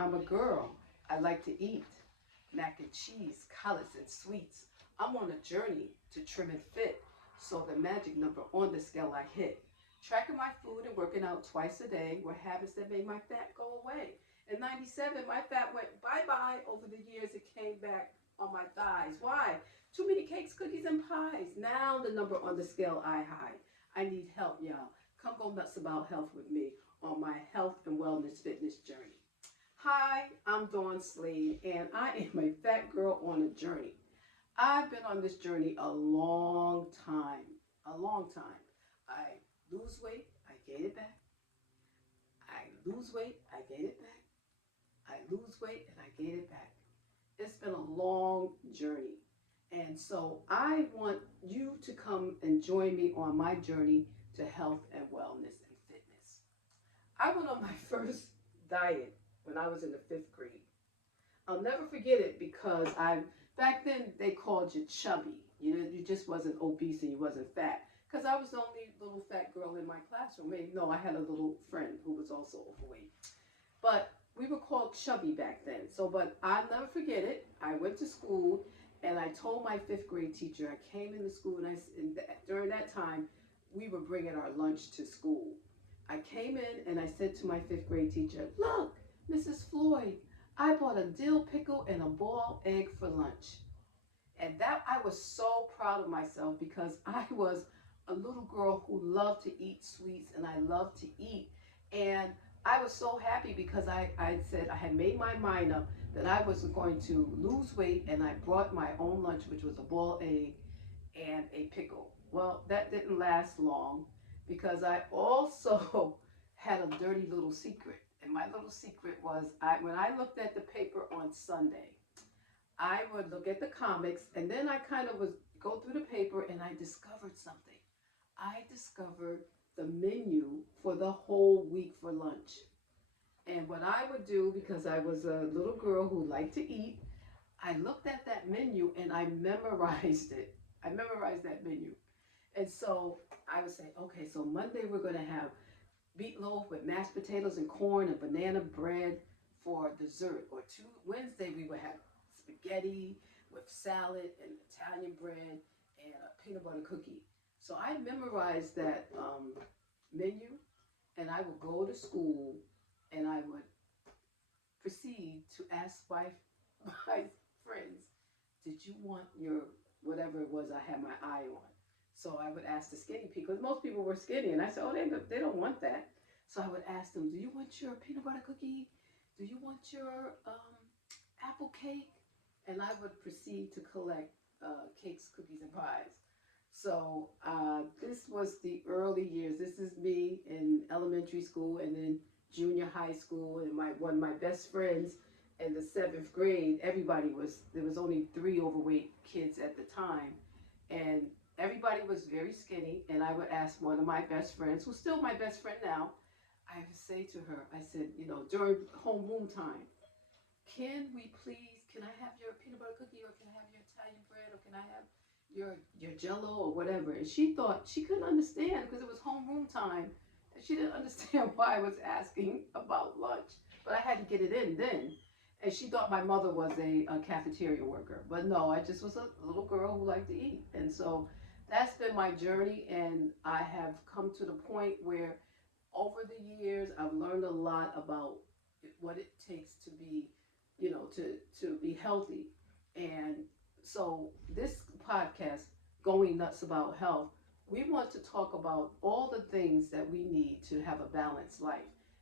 I'm a girl. I like to eat mac and cheese, collards, and sweets. I'm on a journey to trim and fit, so the magic number on the scale I hit. Tracking my food and working out twice a day were habits that made my fat go away. In 97, my fat went bye bye. Over the years, it came back on my thighs. Why? Too many cakes, cookies, and pies. Now the number on the scale I hide. I need help, y'all. Come go nuts about health with me on my health and wellness fitness journey. Hi, I'm Dawn Slade, and I am a fat girl on a journey. I've been on this journey a long time. A long time. I lose weight, I gain it back. I lose weight, I gain it back. I lose weight, and I gain it back. It's been a long journey. And so I want you to come and join me on my journey to health and wellness and fitness. I went on my first diet when I was in the fifth grade. I'll never forget it because I back then they called you chubby. You just wasn't obese and you wasn't fat. Because I was the only little fat girl in my classroom. Maybe, no, I had a little friend who was also overweight. But we were called chubby back then. So, but I'll never forget it. I went to school and I told my fifth grade teacher, I came into school and during that time, we were bringing our lunch to school. I came in and I said to my fifth grade teacher, look, Mrs. Floyd, I bought a dill pickle and a boiled egg for lunch. And that I was so proud of myself because I was a little girl who loved to eat sweets and I loved to eat. And I was so happy because I said I had made my mind up that I was going to lose weight and I brought my own lunch, which was a boiled egg and a pickle. Well, that didn't last long because I also had a dirty little secret. And my little secret was when I looked at the paper on Sunday, I would look at the comics and then I kind of was go through the paper and I discovered something. I discovered the menu for the whole week for lunch. And what I would do, because I was a little girl who liked to eat, I looked at that menu and I memorized it. I memorized that menu. And so I would say, okay, so Monday we're going to have meatloaf with mashed potatoes and corn and banana bread for dessert. Or Wednesday we would have spaghetti with salad and Italian bread and a peanut butter cookie. So I memorized that menu and I would go to school and I would proceed to ask my friends, did you want your whatever it was I had my eye on? So I would ask the skinny people, because most people were skinny, and I said, oh, they don't want that. So I would ask them, do you want your peanut butter cookie? Do you want your apple cake? And I would proceed to collect cakes, cookies, and pies. So this was the early years. This is me in elementary school and then junior high school, and one of my best friends in the seventh grade. There was only 3 overweight kids at the time, and everybody was very skinny. And I would ask one of my best friends, who's still my best friend now, I would say to her, I said, during homeroom time, can I have your peanut butter cookie, or can I have your Italian bread, or can I have your Jello or whatever? And she thought she couldn't understand because it was homeroom time, and she didn't understand why I was asking about lunch. But I had to get it in then. And she thought my mother was a cafeteria worker, but no, I just was a little girl who liked to eat. And so that's been my journey, and I have come to the point where over the years I've learned a lot about what it takes to be, to be healthy. And so this podcast, Going Nuts About Health, we want to talk about all the things that we need to have a balanced life.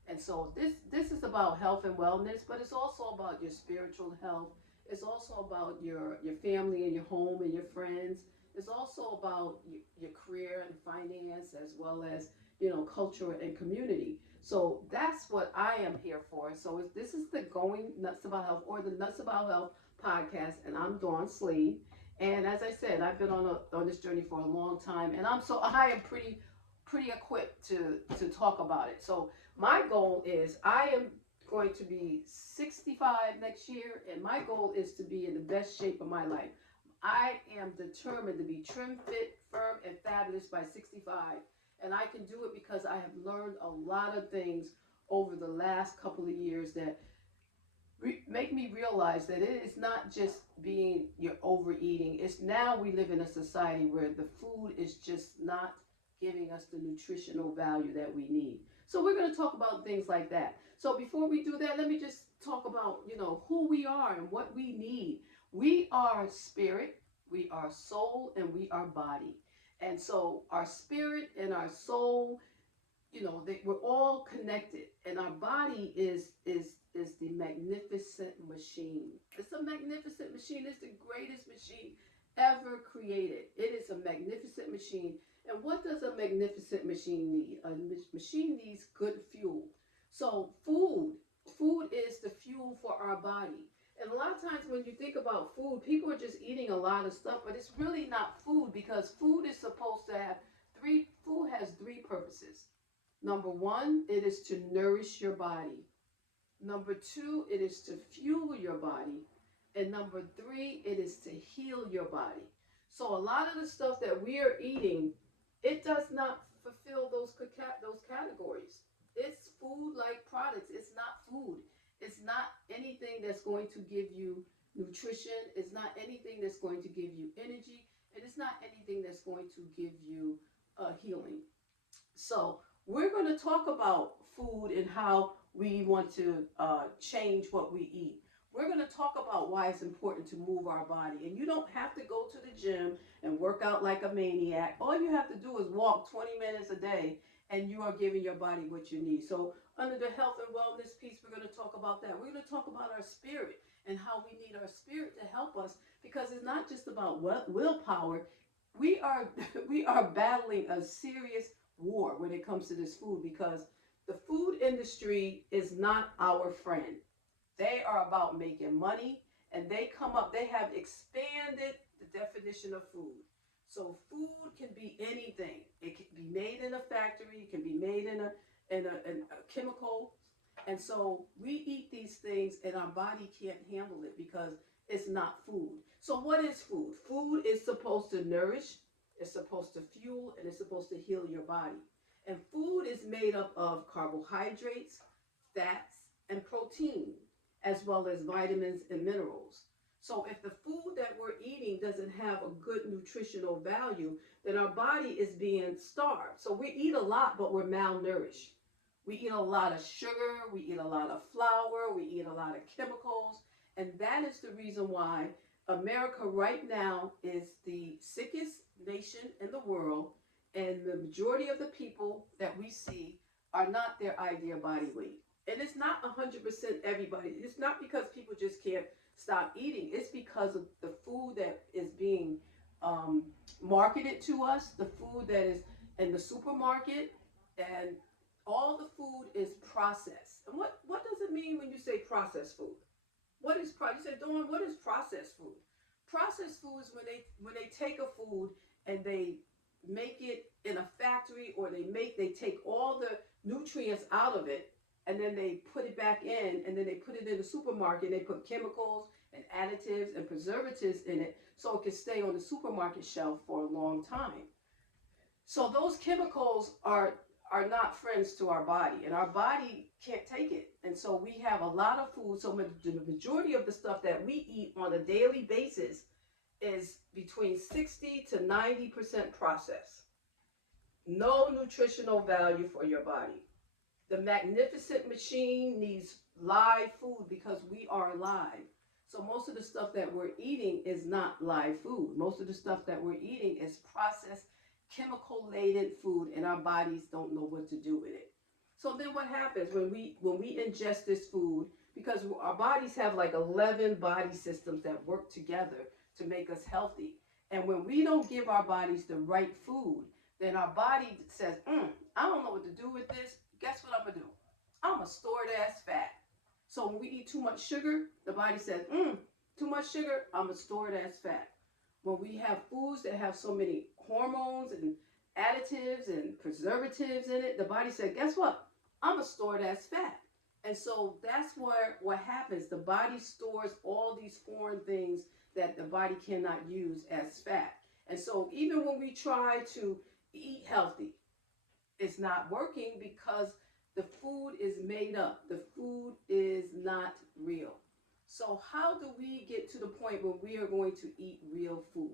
And so this is about health and wellness, but it's also about your spiritual health. It's also about your family and your home and your friends. It's also about your career and finance, as well as culture and community. So that's what I am here for. So this is the Going Nuts About Health, or the Nuts About Health podcast, and I'm Dawn Slade. And as I said, I've been on this journey for a long time, and I am pretty equipped to talk about it. So my goal is I am going to be 65 next year, and my goal is to be in the best shape of my life. I am determined to be trim, fit, firm, and fabulous by 65. And I can do it because I have learned a lot of things over the last couple of years that make me realize that it is not just being you're overeating. It's now we live in a society where the food is just not giving us the nutritional value that we need. So we're going to talk about things like that. So before we do that, let me just talk about, who we are and what we need. We are spirit, we are soul, and we are body. And so our spirit and our soul, we're all connected, and our body is the magnificent machine. It's a magnificent machine. It's the greatest machine ever created. It is a magnificent machine. And what does a magnificent machine need? A machine needs good fuel. So food is the fuel for our body. And a lot of times when you think about food, people are just eating a lot of stuff, but it's really not food, because food is supposed to have food has three purposes. Number one, it is to nourish your body. Number two, it is to fuel your body. And number three, it is to heal your body. So a lot of the stuff that we are eating, it does not fulfill those categories. It's food-like products. It's not food. It's not anything that's going to give you nutrition. It's not anything that's going to give you energy. And it's not anything that's going to give you healing. So we're going to talk about food and how we want to change what we eat. We're going to talk about why it's important to move our body. And you don't have to go to the gym and work out like a maniac. All you have to do is walk 20 minutes a day, and you are giving your body what you need. So under the health and wellness piece, we're going to talk about that. We're going to talk about our spirit and how we need our spirit to help us, because it's not just about willpower. We are we are battling a serious war when it comes to this food, because the food industry is not our friend. They are about making money, and they have expanded the definition of food. So food can be anything. It can be made in a factory, it can be made in a chemical. And so we eat these things and our body can't handle it because it's not food. So what is food? Food is supposed to nourish, it's supposed to fuel, and it's supposed to heal your body. And food is made up of carbohydrates, fats, and protein, as well as vitamins and minerals. So if the food that we're eating doesn't have a good nutritional value, then our body is being starved. So we eat a lot, but we're malnourished. We eat a lot of sugar, we eat a lot of flour, we eat a lot of chemicals, and that is the reason why America right now is the sickest nation in the world, and the majority of the people that we see are not their ideal body weight. And it's not 100% everybody. It's not because people just can't stop eating. It's because of the food that is being marketed to us, the food that is in the supermarket, and all the food is processed. And what does it mean when you say processed food? What is you said, Dawn, what is processed food? Processed food is when they take a food and they make it in a factory, or they take all the nutrients out of it, and then they put it back in, and then they put it in the supermarket, and they put chemicals and additives and preservatives in it so it can stay on the supermarket shelf for a long time. So those chemicals are not friends to our body, and our body can't take it. And so we have a lot of food. So the majority of the stuff that we eat on a daily basis is between 60 to 90% processed. No nutritional value for your body. The magnificent machine needs live food because we are alive. So most of the stuff that we're eating is not live food. Most of the stuff that we're eating is processed, chemical-laden food, and our bodies don't know what to do with it. So then what happens when we ingest this food, because our bodies have like 11 body systems that work together to make us healthy. And when we don't give our bodies the right food, then our body says, I don't know what to do with this. Guess what I'm going to do? I'm going to store it as fat. So when we eat too much sugar, the body says, too much sugar, I'm going to store it as fat. When we have foods that have so many hormones and additives and preservatives in it, the body said, guess what? I'm going to store it as fat. And so that's what happens. The body stores all these foreign things that the body cannot use as fat. And so even when we try to eat healthy, it's not working because the food is made up. The food is not real. So how do we get to the point where we are going to eat real food?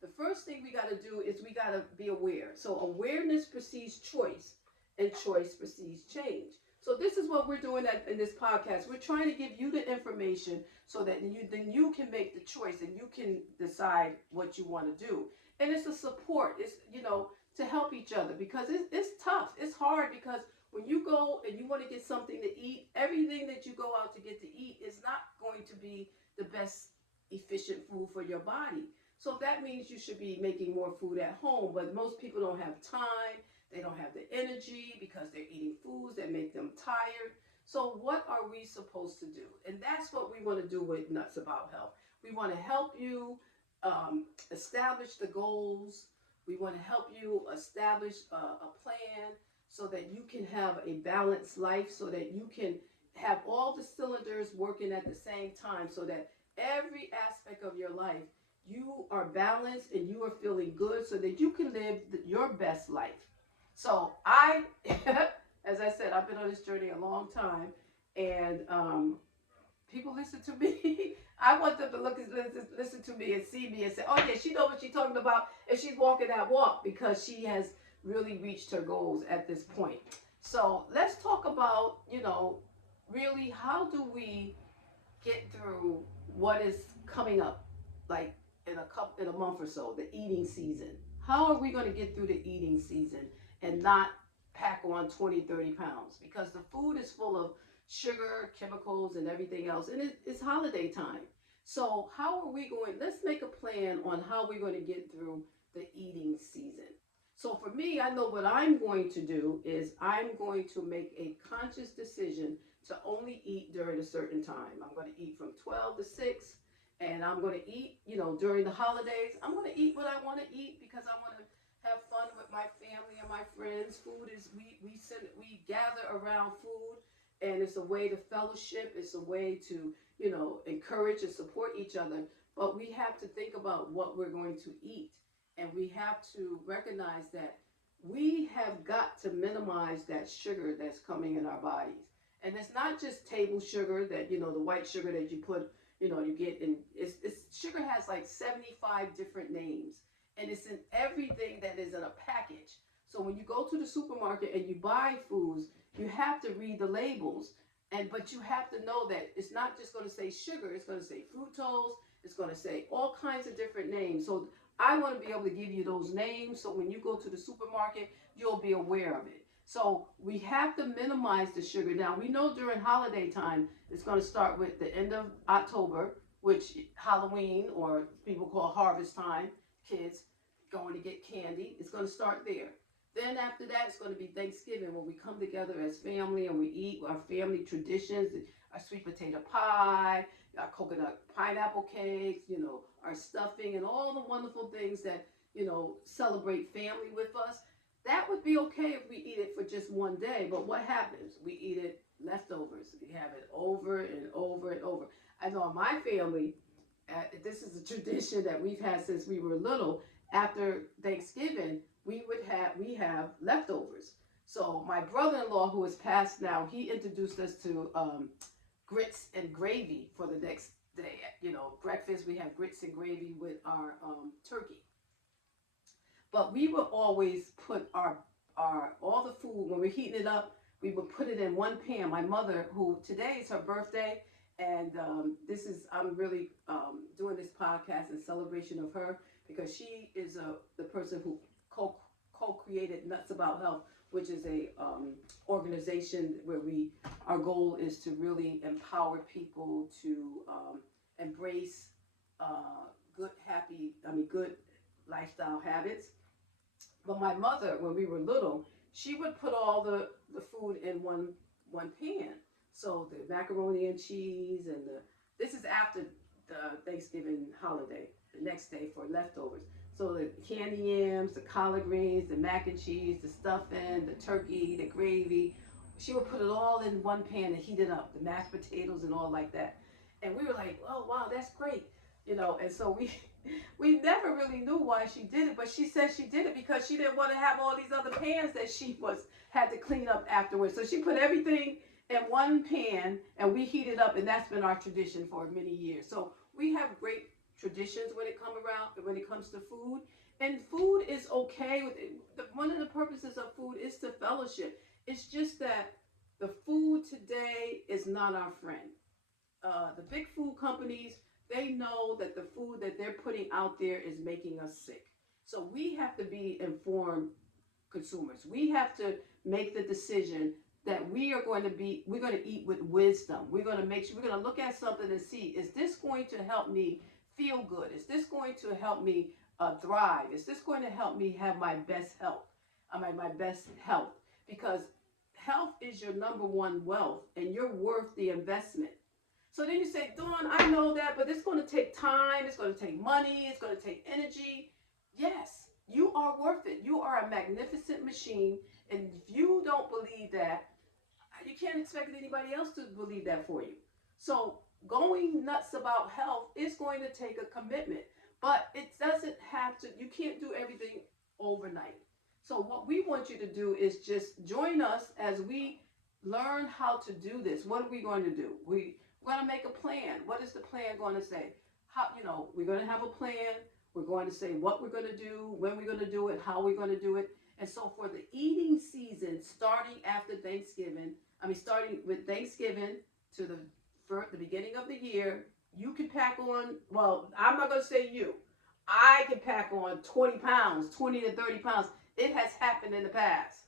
The first thing we got to do is we got to be aware. So awareness precedes choice, and choice precedes change. So this is what we're doing in this podcast. We're trying to give you the information so that then you can make the choice and you can decide what you want to do. And it's a support. It's to help each other, because it's tough. It's hard, because when you go and you want to get something to eat, everything that you go out to get to eat is not going to be the best efficient food for your body. So that means you should be making more food at home, but most people don't have time. They don't have the energy because they're eating foods that make them tired. So what are we supposed to do? And that's what we want to do with Nuts About Health. We want to help you establish the goals. We want to help you establish a plan so that you can have a balanced life, so that you can have all the cylinders working at the same time, so that every aspect of your life, you are balanced and you are feeling good, so that you can live your best life. So as I said, I've been on this journey a long time, and people listen to me. I want them to listen to me and see me and say, oh yeah, she knows what she's talking about, and she's walking that walk, because she has really reached her goals at this point. So let's talk about, really, how do we get through what is coming up, like in a month or so, the eating season. How are we going to get through the eating season and not pack on 20, 30 pounds? Because the food is full of sugar, chemicals, and everything else, and it's holiday time. So how are we going? Let's make a plan on how we're going to get through the eating season. So for me, I know what I'm going to do is I'm going to make a conscious decision to only eat during a certain time. I'm going to eat from 12 to 6, and I'm going to eat, during the holidays. I'm going to eat what I want to eat, because I want to have fun with my family and my friends. Food is, we gather around food, and it's a way to fellowship. It's a way to, encourage and support each other. But we have to think about what we're going to eat. And we have to recognize that we have got to minimize that sugar that's coming in our bodies. And it's not just table sugar, that, the white sugar that you put, you get in, sugar has like 75 different names. And it's in everything that is in a package. So when you go to the supermarket and you buy foods, you have to read the labels. But you have to know that it's not just going to say sugar, it's going to say fructose, it's going to say all kinds of different names. So I want to be able to give you those names, so when you go to the supermarket, you'll be aware of it. So we have to minimize the sugar. Now, we know during holiday time, it's going to start with the end of October, which Halloween, or people call harvest time, kids going to get candy. It's going to start there. Then after that, it's going to be Thanksgiving, when we come together as family and we eat our family traditions, our sweet potato pie, our coconut pineapple cakes, our stuffing, and all the wonderful things that, celebrate family with us. That would be okay if we eat it for just one day. But what happens? We eat it leftovers. We have it over and over and over. I know in my family, this is a tradition that we've had since we were little. After Thanksgiving, we have leftovers. So my brother-in-law, who is passed now, he introduced us to grits and gravy for the next day. Breakfast, we have grits and gravy with our turkey. But we would always put our all the food, when we're heating it up, we would put it in one pan. My mother, who today is her birthday, and I'm really doing this podcast in celebration of her, because she is the person who co-created Nuts About Health, which is a organization where our goal is to really empower people to embrace good lifestyle habits. But my mother, when we were little, she would put all the food in one pan. So the macaroni and cheese, and this is after the Thanksgiving holiday, the next day for leftovers. So the candy yams, the collard greens, the mac and cheese, the stuffing, the turkey, the gravy, she would put it all in one pan and heat it up, the mashed potatoes and all like that. And we were like, oh, wow, that's great. And so we never really knew why she did it, but she said she did it because she didn't want to have all these other pans that she had to clean up afterwards. So she put everything in one pan and we heat it up, and that's been our tradition for many years. So we have great traditions when it comes to food, and food is okay with it. One of the purposes of food is to fellowship. It's just that the food today is not our friend. The big food companies, they know that the food that they're putting out there is making us sick. So we have to be informed consumers. We have to make the decision that we're going to eat with wisdom. We're going to make sure, we're going to look at something and see, is this going to help me feel good? Is this going to help me thrive? Is this going to help me have my best health? My best health. Because health is your number one wealth, and you're worth the investment. So then you say, Dawn, I know that, but it's going to take time, it's going to take money, it's going to take energy. Yes, you are worth it. You are a magnificent machine, and if you don't believe that, you can't expect anybody else to believe that for you. So going nuts about health is going to take a commitment, but it doesn't have to, you can't do everything overnight. So what we want you to do is just join us as we learn how to do this. What are we going to do? We're going to make a plan. What is the plan going to say? We're going to have a plan. We're going to say what we're going to do, when we're going to do it, how we're going to do it. And so for the eating season, starting with Thanksgiving to the beginning of the year, you can pack on, well, I'm not going to say you. I can pack on 20 pounds, 20 to 30 pounds. It has happened in the past.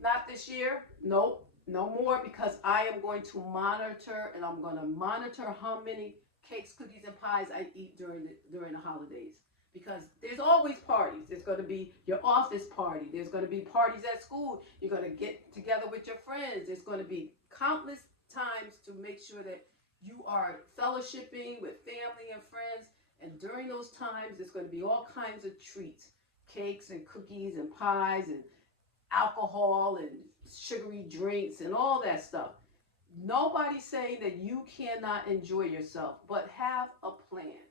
Not this year. Nope. No more, because I am going to monitor, and I'm going to monitor how many cakes, cookies, and pies I eat during the holidays. Because there's always parties. There's going to be your office party. There's going to be parties at school. You're going to get together with your friends. There's going to be countless times to make sure that you are fellowshipping with family and friends. And during those times, there's going to be all kinds of treats, cakes and cookies and pies and alcohol and sugary drinks and all that stuff. Nobody's saying that you cannot enjoy yourself, but have a plan.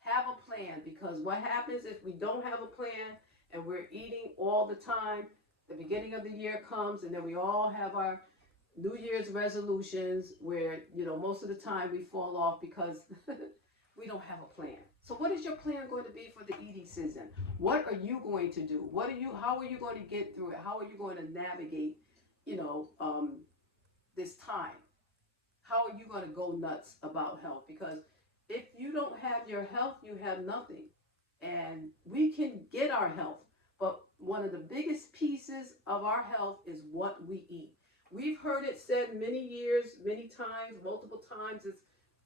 Have a plan, because what happens if we don't have a plan and we're eating all the time? The beginning of the year comes, and then we all have our New Year's resolutions where, most of the time we fall off because we don't have a plan. So what is your plan going to be for the eating season? What are you going to do? How are you going to get through it? How are you going to navigate, this time? How are you going to go nuts about health? Because if you don't have your health, you have nothing. And we can get our health, but one of the biggest pieces of our health is what we eat. We've heard it said many years, many times, multiple times, is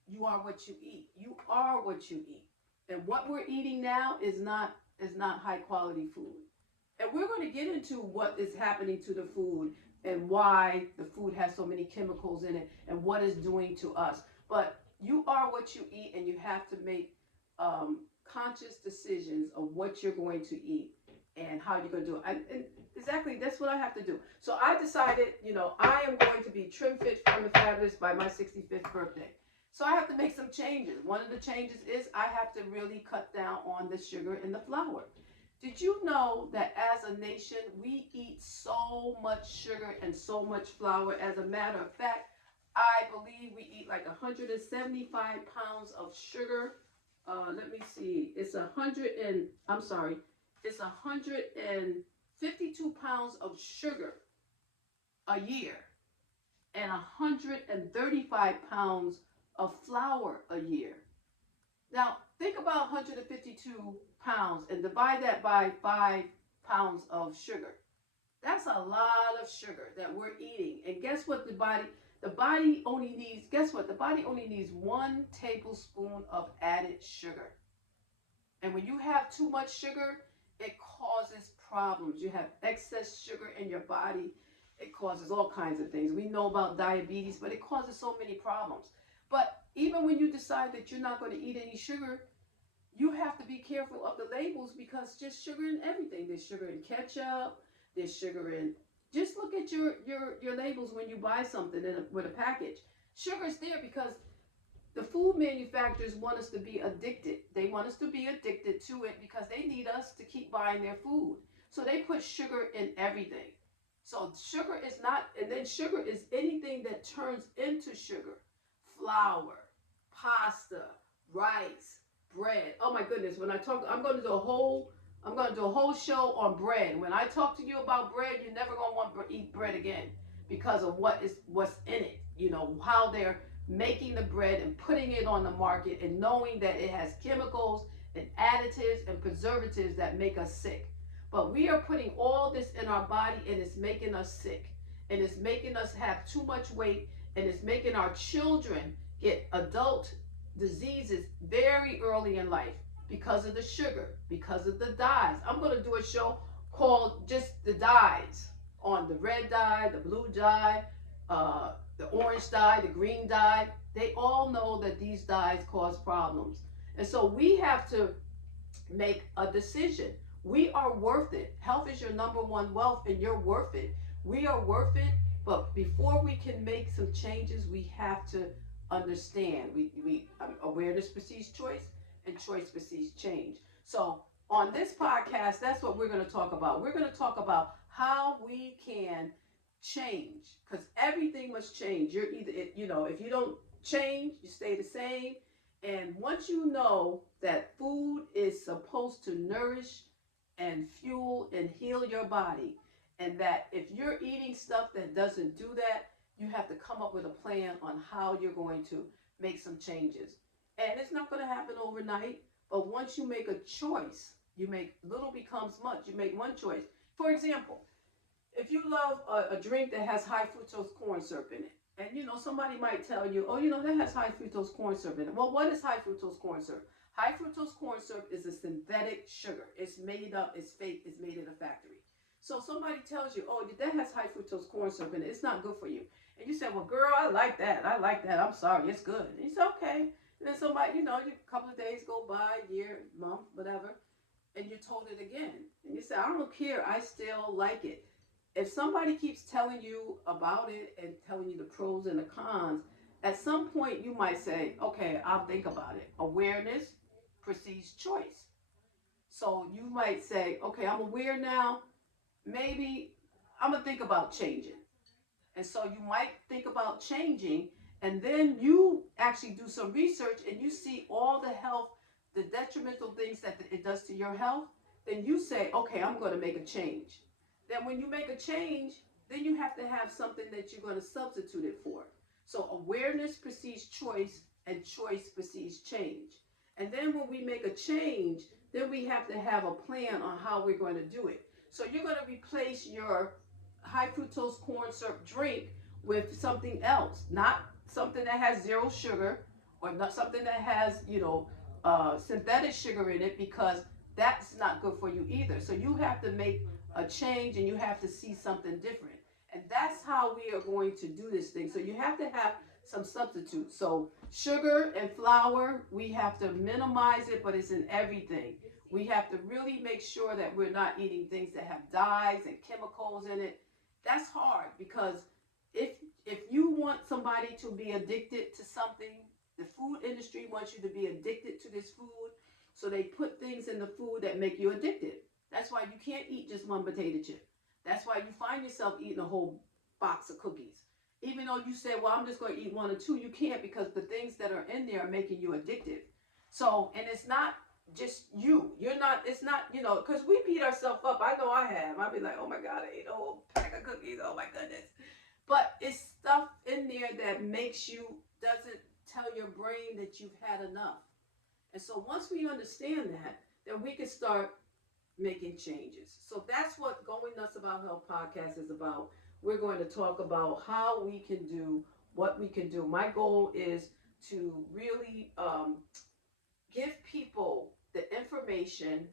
you are what you eat. You are what you eat. And what we're eating now is not high quality food. And we're going to get into what is happening to the food and why the food has so many chemicals in it and what it's doing to us. But you are what you eat, and you have to make conscious decisions of what you're going to eat and how you're going to do it. And exactly, that's what I have to do. So I decided, I am going to be trim, fit, firm, and fabulous by my 65th birthday. So I have to make some changes. One of the changes is I have to really cut down on the sugar and the flour. Did you know that as a nation, we eat so much sugar and so much flour? As a matter of fact, I believe we eat like 175 pounds of sugar. Let me see. It's 152 pounds of sugar a year and 135 pounds of flour a year. Now, think about 152 pounds and divide that by 5 pounds of sugar. That's a lot of sugar that we're eating. And guess what? The body only needs 1 tablespoon of added sugar. And when you have too much sugar, it causes problems. You have excess sugar in your body. It causes all kinds of things. We know about diabetes, but it causes so many problems. But even when you decide that you're not going to eat any sugar, you have to be careful of the labels, because just sugar in everything. There's sugar in ketchup. There's sugar in, just look at your labels when you buy something with a package. Sugar's there because the food manufacturers want us to be addicted. They want us to be addicted to it because they need us to keep buying their food. So they put sugar in everything. So sugar is not, and then sugar is anything that turns into sugar. Flour, pasta, rice, bread. Oh my goodness, when I talk, I'm going to do a whole show on bread. When I talk to you about bread, you're never going to want to eat bread again because of what's in it. You know, how they're making the bread and putting it on the market and knowing that it has chemicals and additives and preservatives that make us sick. But we are putting all this in our body and it's making us sick. And it's making us have too much weight and it's making our children get adult diseases very early in life because of the sugar, because of the dyes. I'm going to do a show called just the dyes, on the red dye, the blue dye, the orange dye, the green dye. They all know that these dyes cause problems. And so we have to make a decision. We are worth it. Health is your number one wealth and you're worth it. We are worth it, but before we can make some changes, we have to understand. Awareness precedes choice and choice precedes change. So on this podcast, that's what we're going to talk about. We're going to talk about how we can change, because everything must change. You're either, if you don't change, you stay the same. And once you know that food is supposed to nourish and fuel and heal your body, and that if you're eating stuff that doesn't do that, you have to come up with a plan on how you're going to make some changes. And it's not going to happen overnight, but once you make a choice, you make little becomes much. You make one choice. For example, if you love a drink that has high fructose corn syrup in it, and somebody might tell you, oh, that has high fructose corn syrup in it. Well, what is high fructose corn syrup? High fructose corn syrup is a synthetic sugar. It's made up, it's fake, it's made in a factory. So somebody tells you, oh, that has high fructose corn syrup in it. It's not good for you. And you say, well, girl, I like that. I'm sorry, it's good. And you say, okay. And then somebody, a couple of days go by, year, month, whatever, and you're told it again. And you say, I don't care, I still like it. If somebody keeps telling you about it and telling you the pros and the cons, at some point you might say, okay, I'll think about it. Awareness precedes choice. So you might say, okay, I'm aware now. Maybe I'm going to think about changing. And so you might think about changing, and then you actually do some research and you see all the health, the detrimental things that it does to your health. Then you say, okay, I'm going to make a change. Then when you make a change, then you have to have something that you're going to substitute it for. So awareness precedes choice and choice precedes change. And then when we make a change, then we have to have a plan on how we're going to do it. So you're going to replace your high fructose corn syrup drink with something else, not something that has zero sugar or not something that has, synthetic sugar in it, because that's not good for you either. So you have to make a change and you have to see something different. And that's how we are going to do this thing. So you have to have some substitutes. So sugar and flour, we have to minimize it, but it's in everything. We have to really make sure that we're not eating things that have dyes and chemicals in it. That's hard, because if you want somebody to be addicted to something, the food industry wants you to be addicted to this food. So they put things in the food that make you addicted. That's why you can't eat just one potato chip. That's why you find yourself eating a whole box of cookies. Even though you say, well, I'm just going to eat one or two, you can't, because the things that are in there are making you addicted. So, and it's not just you. It's not, because we beat ourselves up. I know I have. I'll be like, oh my God, I ate a whole pack of cookies. Oh my goodness. But it's stuff in there that doesn't tell your brain that you've had enough. And so once we understand that, then we can start making changes. So that's what Going Nuts About Health podcast is about. We're going to talk about how we can do what we can do. My goal is to really give people the information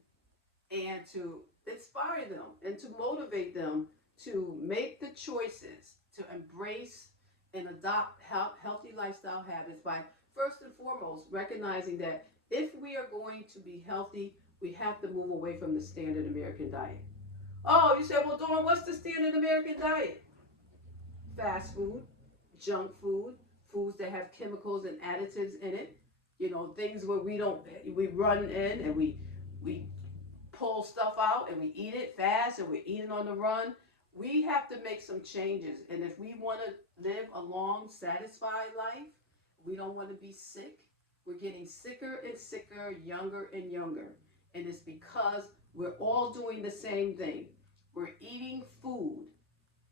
and to inspire them and to motivate them to make the choices to embrace and adopt healthy lifestyle habits by first and foremost recognizing that if we are going to be healthy, we have to move away from the standard American diet. Oh, you said, well, Dawn, what's the standard American diet? Fast food, junk food, foods that have chemicals and additives in it. Things where we run in and we pull stuff out and we eat it fast and we're eating on the run. We have to make some changes. And if we want to live a long, satisfied life, we don't want to be sick. We're getting sicker and sicker, younger and younger. And it's because we're all doing the same thing. We're eating food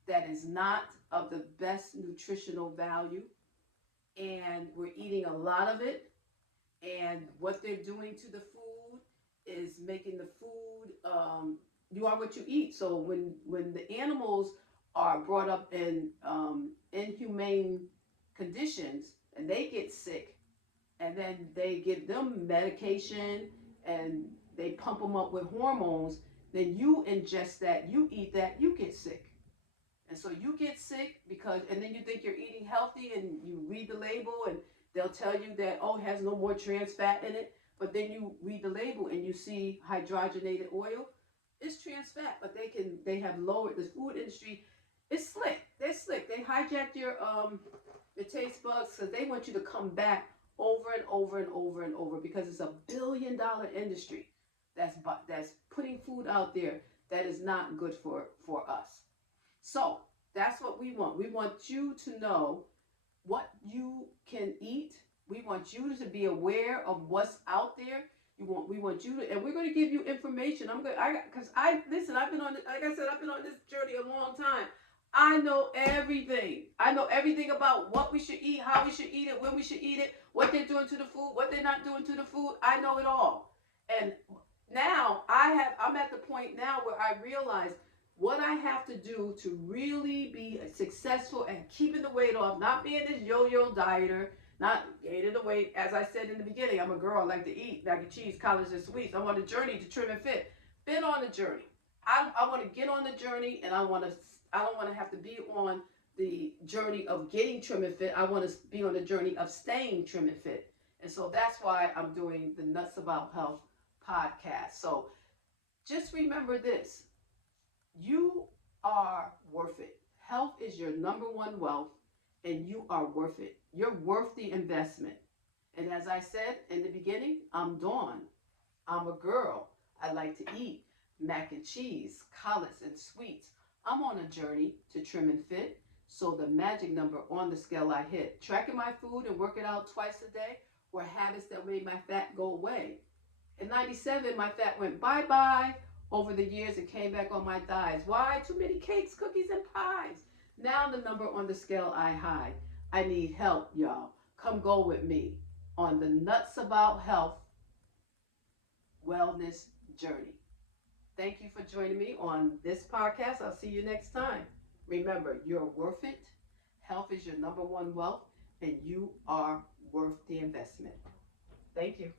that is not of the best nutritional value, and we're eating a lot of it. And what they're doing to the food is making the food, you are what you eat. So when the animals are brought up in inhumane conditions and they get sick, and then they give them medication and they pump them up with hormones, then you ingest that, you eat that, you get sick. And so you get sick because, and then you think you're eating healthy and you read the label and they'll tell you that, oh, it has no more trans fat in it. But then you read the label and you see hydrogenated oil. It's trans fat, but they have lowered, the food industry is slick. They're slick. They hijack your taste buds because they want you to come back over and over and over and over, because it's $1 billion industry that's putting food out there that is not good for us. So that's what we want. We want you to know what you can eat. We want you to be aware of what's out there. We want you to, and we're going to give you information. I've been on, like I said, I've been on this journey a long time. I know everything. I know everything about what we should eat, how we should eat it, when we should eat it, what they're doing to the food, what they're not doing to the food. I know it all. And now I'm at the point now where I realize what I have to do to really be successful and keeping the weight off, not being this yo-yo dieter, not gaining the weight. As I said in the beginning, I'm a girl. I like to eat mac and cheese, collards, and sweets. I'm on a journey to trim and fit. Been on a journey. I want to get on the journey, and I don't want to have to be on the journey of getting trim and fit. I want to be on the journey of staying trim and fit. And so that's why I'm doing the Nuts About Health podcast. So just remember this. You are worth it. Health is your number one wealth, and you are worth it. You're worth the investment. And as I said in the beginning, I'm Dawn. I'm a girl. I like to eat mac and cheese, collards, and sweets. I'm on a journey to trim and fit, so the magic number on the scale I hit. Tracking my food and working out twice a day were habits that made my fat go away. In 97, my fat went bye-bye. Over the years, it came back on my thighs. Why? Too many cakes, cookies, and pies. Now the number on the scale I hide. I need help, y'all. Come go with me on the Nuts About Health wellness journey. Thank you for joining me on this podcast. I'll see you next time. Remember, you're worth it. Health is your number one wealth, and you are worth the investment. Thank you.